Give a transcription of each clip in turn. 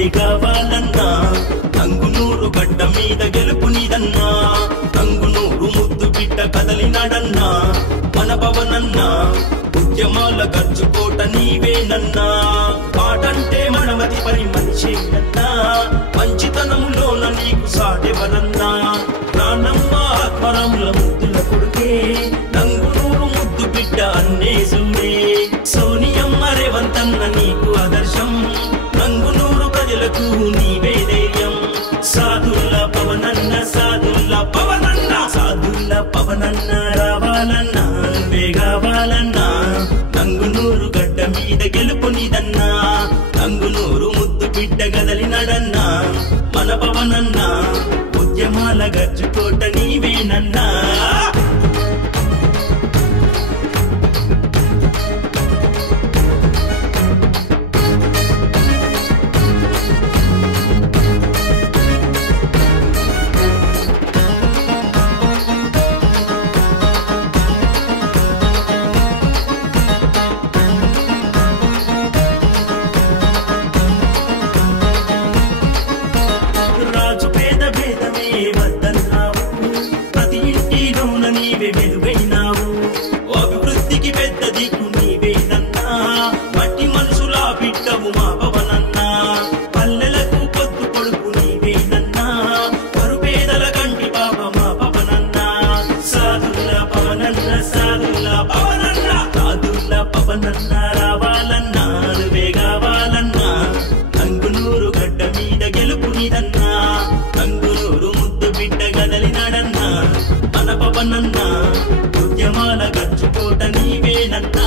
నువ్వే కావాలన్నా నంగునూరు గడ్డ మీద గెలుపు నీదన్నా నంగునూరు ముద్దు బిడ్డ కదలినాడన్నా మన పవనన్నా ఉద్యమాల గర్జుకోట నీవేనన్నా పాటంటే మనమతి పని మనిషేనన్నా మంచితనములోన నీకు సాటెవరన్నా ప్రాణమ్మ ఆత్మరాముల ముద్దుల కొడుకే నంగునూరు ముద్దు బిడ్డ అన్నేసుమే సోనియమ్మ రేవంతన్న నీకు ఆదర్శం నంగునూరు ప్రజలకు నీవే ధైర్యం సాధుల్లా పవనన్న సాధుల్లా పవనన్న సాధుల్లా పవనన్న రావాలన్నా నువ్వే కావాలన్నా నంగునూరు గడ్డ మీద గెలుపు నీదన్నా నంగునూరు ముద్దు బిడ్డ గదలినడన్నా మన పవనన్నా ఉద్యమాల గర్జుకోట నీవేనన్నా అభివృద్ధికి పెద్ద దిక్కు నీవేనన్నా మట్టి మనుషులా బిడ్డవు మా పవనన్నా పల్లెలకు పొద్దు పొడుపు నీవేనన్నా పరుపేదల కంటి బాబ మా పవనన్నా సాధుల్లా పవనన్న సాధుల్లా పవనన్న సాధుల్లా పవనన్న రావాలన్నా నువ్వే కావాలన్నా నంగునూరు గడ్డ మీద గెలుపు నీదన్నా నంగునూరు ముద్దు బిడ్డ గదలినాడన్నా మన పవనన్నా ఉద్యమాల గర్జుకోట నీవేనన్నా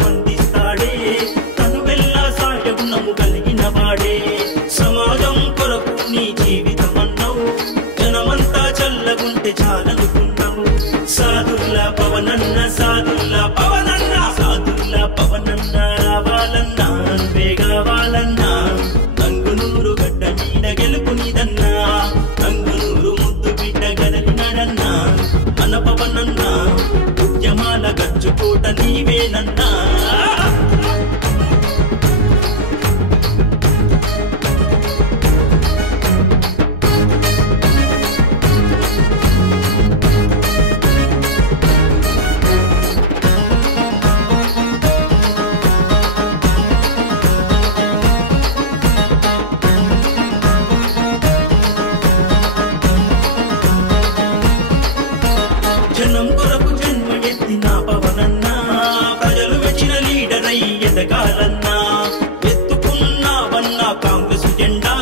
అందిస్తాడే తను వెళ్ళా సాయగుణము కలిగిన వాడే సమాజం కొరకు నీ జీవితం అన్నావు జనమంతా చల్లగుంటే చాలనుకున్నావు సాధుల్లా పవనన్న సాధుల్లా పవనన్న సాధుల్లా పవనన్న రావాలన్నా నువ్వే కావాలన్నా నంగునూరు గడ్డ మీద గెలుపు నీదన్నా నంగునూరు ముద్దు బిడ్డ గదలినాడన్నా మన పవనన్నా ఉద్యమాల గర్జుకోట నీవేనన్నా జనం కొరకు జన్మ ఎత్తిన పవనన్నా ప్రజలు మెచ్చిన లీడరై ఎదగాలన్నా ఎత్తుకున్నావన్నా కాంగ్రెస్ జెండా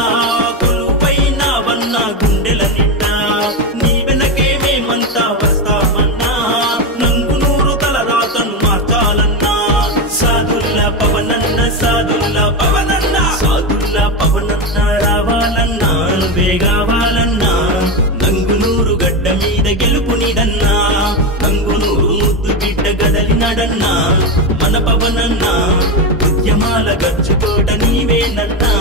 కొలుపైనావన్నా గుండెల నిండా నీ వెనకే మేమంతా వస్తామన్నా నంగునూరు తలరాతను మార్చాలన్నా సాధుల్లా పవనన్న సాధుల్లా పవనన్న సాధుల్లా పవనన్న రావాలన్నా నువ్వే కావాలన్నా నంగునూరు గడ్డ మీద గెలుపు నీదన్నా నంగునూరు ముద్దు బిడ్డ గదలినాడన్నా మన పవనన్నా ఉద్యమాల గర్జుకోట నీవేనన్నా